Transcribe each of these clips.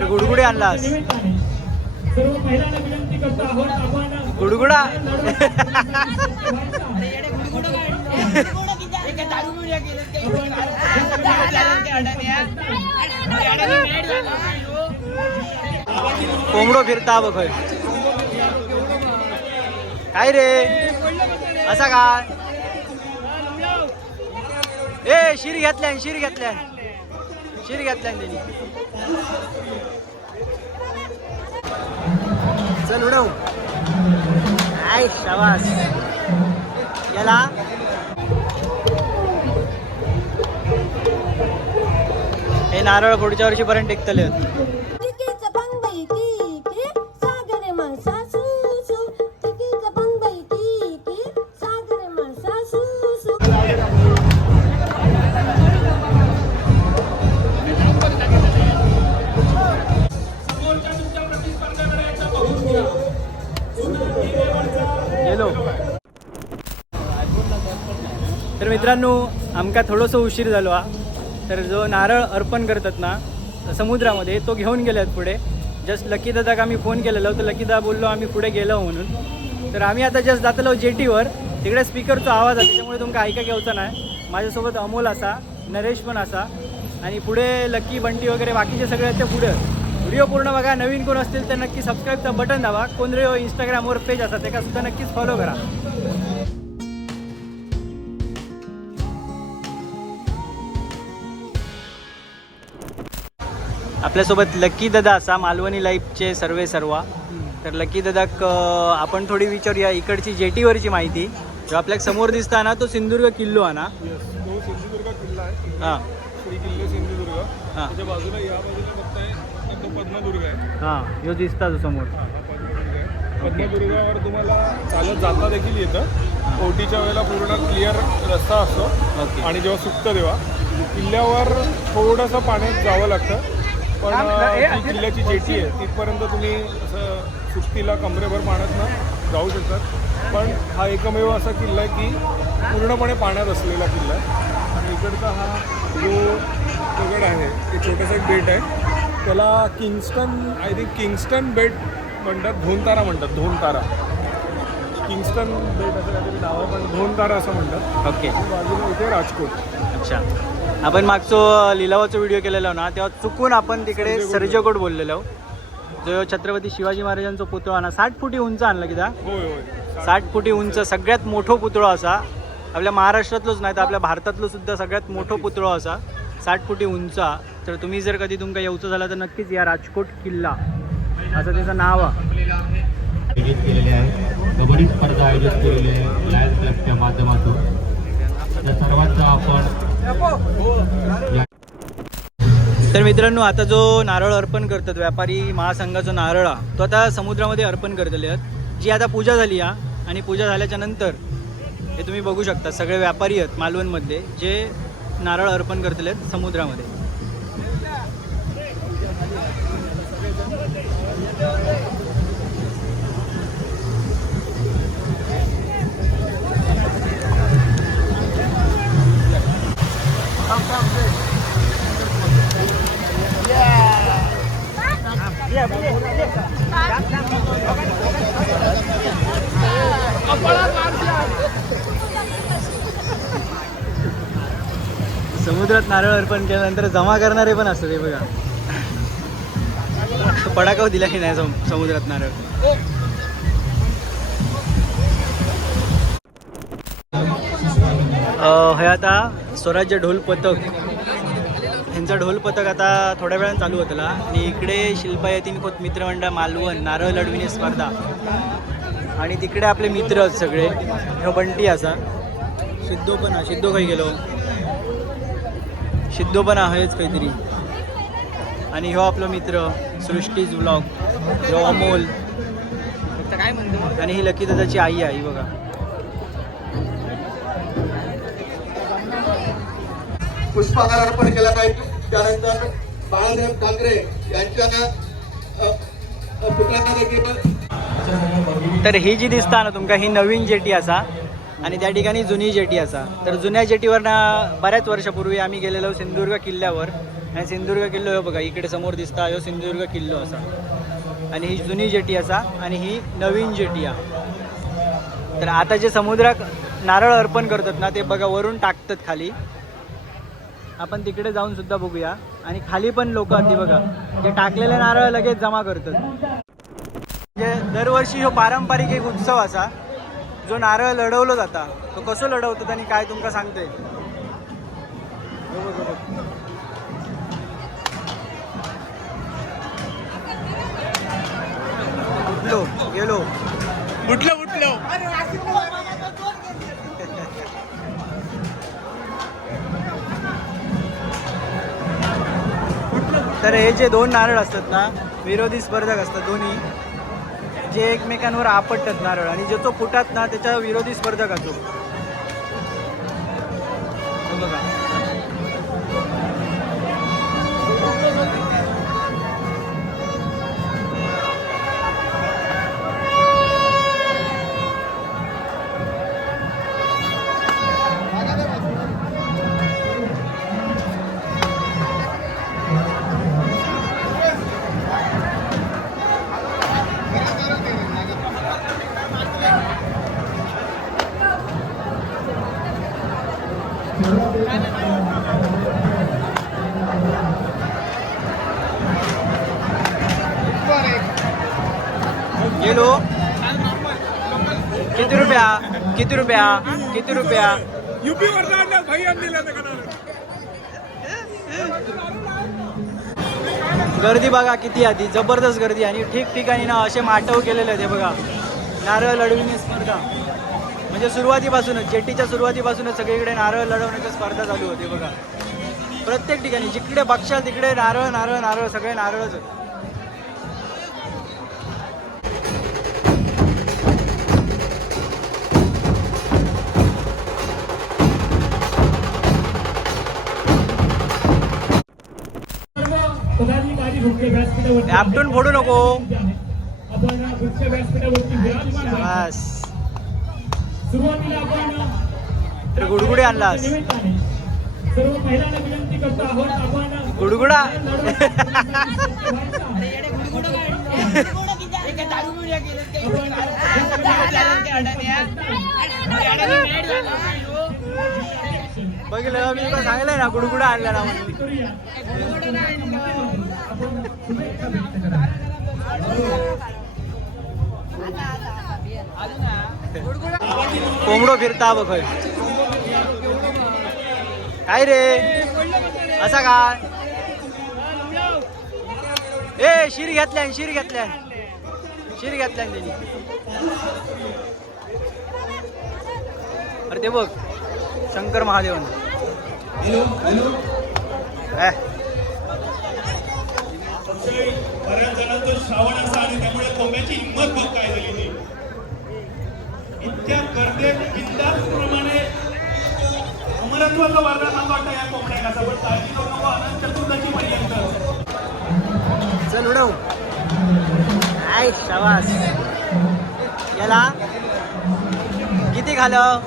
तर गुडगुडे आणलास. गुडगुडा. कोंबडो फिरता बघ काय रे? असा काय ए शिर घेतल्या शिर घेतल्या शिर घेतल्या त्यांनी. चल उडव आय शाबास. गेला हे नारळ पुढच्या वर्षीपर्यंत टिकतले. मित्रांनो आमका थोडंसं उशीर झालो हा. तर जो नारळ अर्पण करतात ना समुद्रामध्ये तो घेऊन गेल्यात पुढे. जस्ट लकी दादाक आम्ही फोन केलेलो तर लकीदा बोललो आम्ही पुढे गेलो म्हणून. तर आम्ही आता जस्ट जातलो जेटीवर. तिकडे स्पीकरचा आवाज आहे त्याच्यामुळे तुमका ऐका घेऊचा नाही. माझ्यासोबत अमोल असा नरेश पण असा. आणि पुढे लकी बंटी वगैरे बाकीचे सगळे आहेत ते पुढे. व्हिडिओ पूर्ण बघा. नवीन कोण असतील तर नक्की सबस्क्राईबचं बटन दाबा. कोणरे इंस्टाग्रामवर पेज असा त्याका सुद्धा नक्कीच फॉलो करा. आपल्यासोबत लकी दादा असा मालवणी लाईफचे सर्वे सर्वा. तर लकी दादाक आपण थोडी विचारूया इकडची जेटीवरची माहिती. जो आपल्यासमोर दिसता ना तो सिंधुदुर्ग किल्लो हा ना? तो सिंधुदुर्ग किल्ला आहे. हां. श्री किल्ले सिंधुदुर्ग. हां. त्याच्या बाजूला या बाजूला बघताय तो पद्मदुर्ग आहे. हां ह्यो दिसता तो समोर. पद्मदुर्ग आहे. पद्मदुर्गावर तुम्हाला चालत जाता देखील येतं. ओटीच्या वेळेला पूर्ण क्लिअर रस्ता असतो. आणि जेव्हा सुकतं तेव्हा. किल्ल्यावर थोडंसं पाण्यात जावं लागतं. पण जी किल्ल्याची जेटी आहे तिथपर्यंत तुम्ही असं सुकतीला कमरेभर पाण्यातनं जाऊ शकतात. पण हा एकमेव असा किल्ला आहे की पूर्णपणे पाण्यात असलेला किल्ला आहे. आणि इकडचा हा जो दगड आहे ते छोटंसं एक बेट आहे. त्याला किंगस्टन आय थिंक किंगस्टन बेट म्हणतात धोनतारा म्हणतात धोनतारा किंगस्टन बेट असं काहीतरी नाव असं म्हणतात. ओके. आणि बाजूला इथे राजकोट. अच्छा. आपण मागचो लिलावाचा व्हिडिओ केलेला ना तेव्हा चुकून आपण तिकडे सर्जकोट बोललेलो. जो छत्रपती शिवाजी महाराजांचा पुतळा ना साठ फुटी उंच आणला किदा होय होय. साठ फुटी उंच सगळ्यात मोठो पुतळो असा. आपल्या महाराष्ट्रातलोच नाही तर आपल्या भारतातलो सुद्धा सगळ्यात मोठो पुतळो असा. साठ फुटी उंचा. तर तुम्ही जर कधी तुमका येऊचं झालं तर नक्कीच या राजकोट किल्ला. असं त्याचं नाव आहे. आयोजित केलेले आहे कबड्डी स्पर्धा आयोजित केलेली आहे. लायन्स क्लबच्या माध्यमातून. त्या सर्वांचा आपण तर मित्रांनो आता जो नारळ अर्पण करतात व्यापारी महासंघाचा नारळ हा, तो आता समुद्रामध्ये अर्पण करतले आहेत. जी आता पूजा झाली हा. आणि पूजा झाल्याच्यानंतर हे तुम्ही बघू शकता सगळे व्यापारी आहेत मालवणमधले जे नारळ अर्पण करतले आहेत समुद्रामध्ये. नारळ अर्पण केल्यानंतर जमा करणारे पण असतात हे बघा. पडाकाव दिला की नाही समुद्रात नारळ? हे आता स्वराज्य ढोल पथक. यांचा ढोल पथक आता थोड्या वेळानं चालू होतला. आणि इकडे शिल्पा यतीन खोत मित्रमंडळ मालवण नारळ लढविणे स्पर्धा. आणि तिकडे आपले मित्र सगळे. ह्यो बंटी असा. सिद्धो पण हा सिद्धो खंय गेलो. सिद्धो पण आहेच काहीतरी. आणि ह्यो आपला मित्र सृष्टीज ब्लॉग ह्यो अमोल. आणि ही लकी दादाची आई आहे ही बघा. पुष्पहार अर्पण केला पाहिजे त्यानंतर बाळासाहेब ठाकरे यांच्या तर ही जी दिसता ना तुमका ही नवीन जेटी असा. आणि त्या ठिकाणी जुनी जेटी असा. तर जुन्या जेटीवर ना बऱ्याच वर्षापूर्वी आम्ही गेलेलो सिंधुदुर्ग किल्ल्यावर. आणि सिंधुदुर्ग किल्लो हो बघा इकडे समोर दिसता ह्यो सिंधुदुर्ग किल्लो असा. आणि ही जुनी जेटी असा आणि ही नवीन जेटी आहे तर आता जे समुद्रात नारळ अर्पण करतात ना ते बघा वरून टाकतात खाली. आपण तिकडे जाऊन सुद्धा बघूया. आणि खाली पण लोक ती बघा जे टाकलेले नारळ लगेच जमा करतात. म्हणजे दरवर्षी ह्यो पारंपरिक एक उत्सव असा. जो नारळ लढवलो जाता तो कसो लढवतात आणि काय तुमका सांगते उठलो गेलो. उठलं उठलं. तर हे जे दोन नारळ असतात ना विरोधी स्पर्धक असतात दोन्ही जे एकमेकांवर आपटतात नारळ आणि जो तो फुटात ना त्याच्या विरोधी स्पर्धक असतो बघा. किती रुपया? किती रुपया? युपी गर्दी बघा किती आधी जबरदस्त गर्दी. आणि ठिकठिकाणी ना असे माटव केलेले आहेत हे बघा. नारळ लढविणी स्पर्धा. म्हणजे सुरुवातीपासूनच जेटीच्या सुरुवातीपासूनच सगळीकडे नारळ लढवण्याच्या स्पर्धा चालू होते बघा. प्रत्येक ठिकाणी जिकडे बघशाल तिकडे नारळ नारळ नारळ सगळे नारळच आपटून फोडू नको. तर गुडगुडे आणलास. निमित्ताने सर्व महिलांना विनंती करतो आहोत आपण गुडगुडा. बघलं मी तुला सांगितलंय ना गुडगुडा आणला ना कोंबडो फिरता बघ. काय रे? असा काय ए शिर घेतल्यान शिर घेतल्यान शिर घेतल्यान त्यांनी. अरे ते बघ शंकर महादेवन. ए, बऱ्याच जणांचं श्रावण असा आणि त्यामुळे कोंब्याची हिंमत बघ काय झाली ती. इतक्या गर्दे बिंदास प्रमाणे अमरत्वाचं वर्णन हा वाटतं या कोंबड्या कसा पण काळजी करू नको अनंत चतुर्दशी पर्यंत. चल उडव. आय शवास याला किती खालं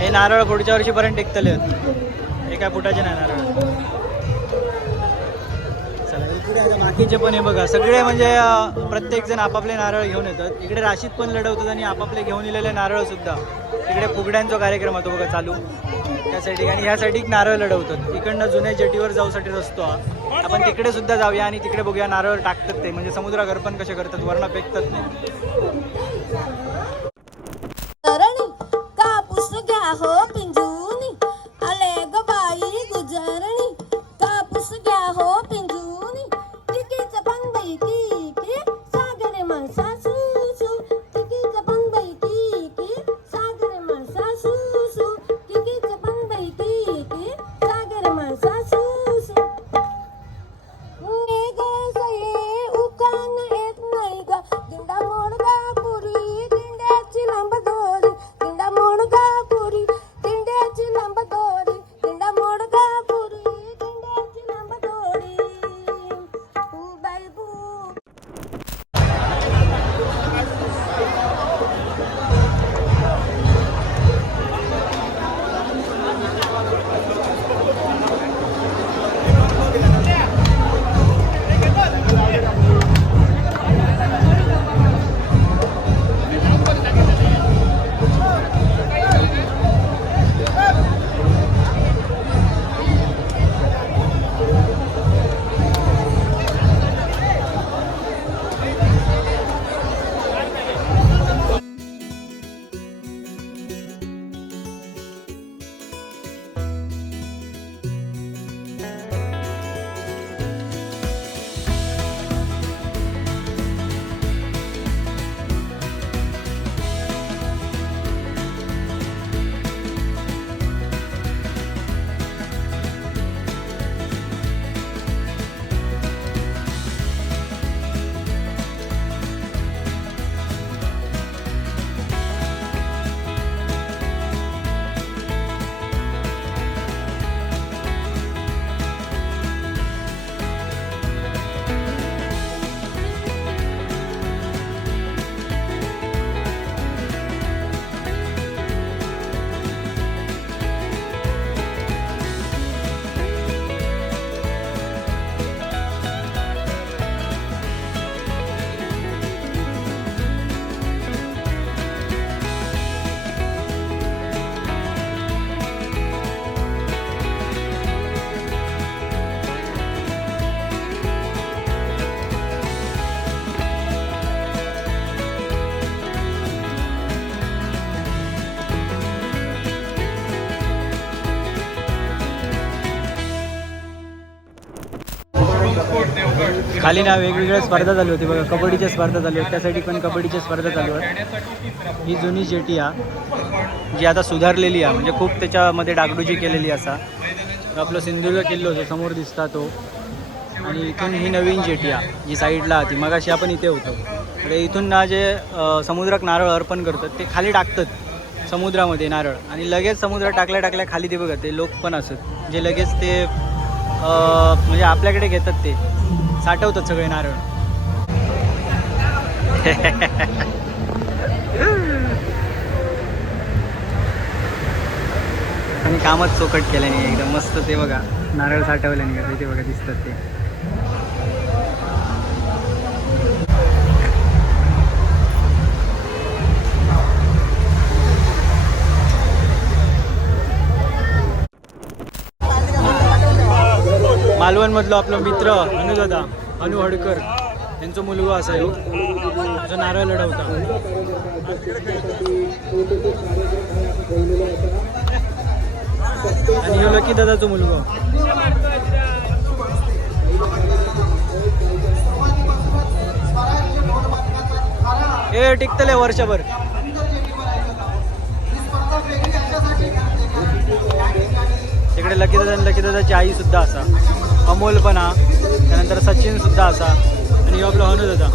हे नारळ पुढच्या वर्षीपर्यंत टिकतले एका हे काय फुटाचे नाही नारळ. बाकीचे पण हे बघा. सगळे म्हणजे प्रत्येक जण आपापले नारळ घेऊन येतात. इकडे राशीत पण लढवतात आणि आपापले घेऊन इलेले नारळ सुद्धा. इकडे फुगड्यांचा कार्यक्रम होतो बघा चालू. त्यासाठी आणि ह्यासाठी नारळ लढवतात इकडनं जुन्या जेटीवर जाऊसाठी रस्तो हा. आपण तिकडे सुद्धा जाऊया आणि तिकडे बघूया नारळ टाकतात ते. म्हणजे समुद्रात कसे करतात वर्ण फेकतात नाही खाली ना वेगवेगळ्या स्पर्धा चालू होती बघा कबड्डीच्या स्पर्धा चालू आहेत त्यासाठी पण कबड्डीच्या स्पर्धा चालू आहेत. ही जुनी जेटी हा जी आता सुधारलेली आहे म्हणजे खूप त्याच्यामध्ये डागडुजी केलेली असा. आपलं सिंधुदुर्ग किल्लो जो समोर दिसता तो. आणि इथून ही नवीन जेटी आहे जी साईडला होती मगाशी आपण इथे होतो. तर इथून ना जे समुद्रात नारळ अर्पण करतात ते खाली टाकतात समुद्रामध्ये नारळ. आणि लगेच समुद्रात टाकल्या टाकल्या खाली ते बघा ते लोक पण असत जे लगेच ते म्हणजे आपल्याकडे घेतात ते. साठवतात सगळे नारळ. आणि कामच चोकट केल्याने एकदम मस्त ते बघा नारळ साठवल्याने का ते बघा दिसतात ते. मालवणमधलो आपला मित्र अनुदादा अनु हडकर यांचा मुलगा असा येऊ जो नारळ लढवता. आणि ह्यो लकी दादाचो मुलगा. हे टिकतले वर्षभर. तिकडे लकी दादा आणि लकी दादाची आई सुद्धा असा. अमोल पण हा त्यानंतर सचिन सुद्धा असा आणि ह्यो आपला होता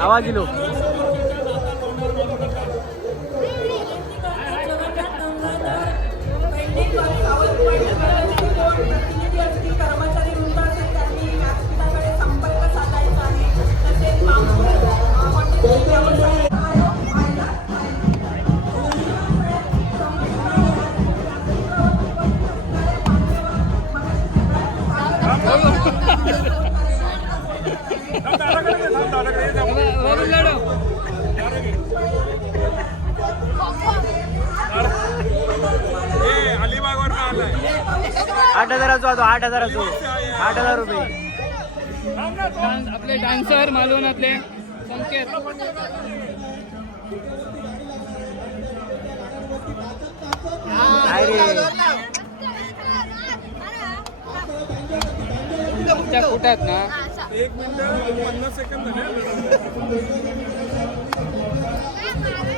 आवाज येलो हजाराचो हा तो आठ आठ हजार रुपये. आपले डान्सर मालवणातले संकेत. त्या कुठात ना एक मिनिट पन्नास सेकंद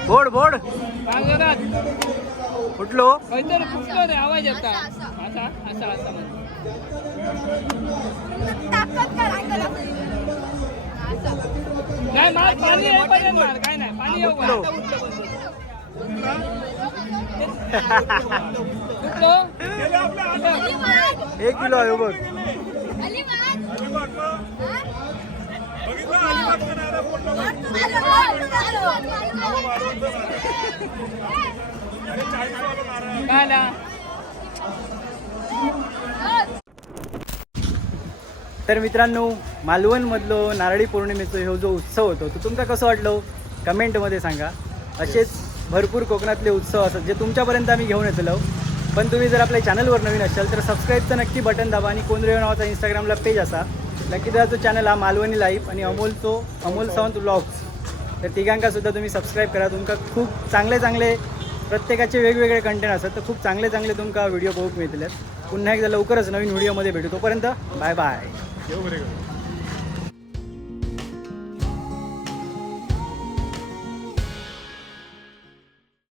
बोड बोड बाजारात कुठलो काहीतरी कुठलं रे? आवाज येता असा असा असा म्हणजे नाही मार पाणी येईपर्यंत मार काय नाही पाणी येऊ का? कुठलं एक किलो आहे बघ काय आला? तर मित्रांनो मालवणमधलो नारळी पौर्णिमेचो ह्यो जो उत्सव होतो तो तुमका कसं वाटलो? कमेंटमध्ये सांगा. असेच भरपूर कोकणातले उत्सव असतात जे तुमच्यापर्यंत आम्ही घेऊन येतलो. पण तुम्ही जर आपल्या चॅनलवर नवीन असाल तर सबस्क्राईबचं नक्की बटन दाबा आणि कोंद्रेव नावाचा इंस्टाग्रामला पेज असा. लकीदाचा चॅनल हा मालवणी लाईव्ह आणि अमोलचो अमोल सावंत व्लॉग्स तर तिघांका सुद्धा तुम्ही सबस्क्राईब करा. तुमका खूप चांगले चांगले प्रत्येकाचे वेगवेगळे कंटेंट असतात तर खूप चांगले चांगले तुमका व्हिडिओ बघूक मिळतील पुन्हा एकदा लवकरच नवीन व्हिडिओमध्ये भेटू. तोपर्यंत बाय बाय येऊ बरे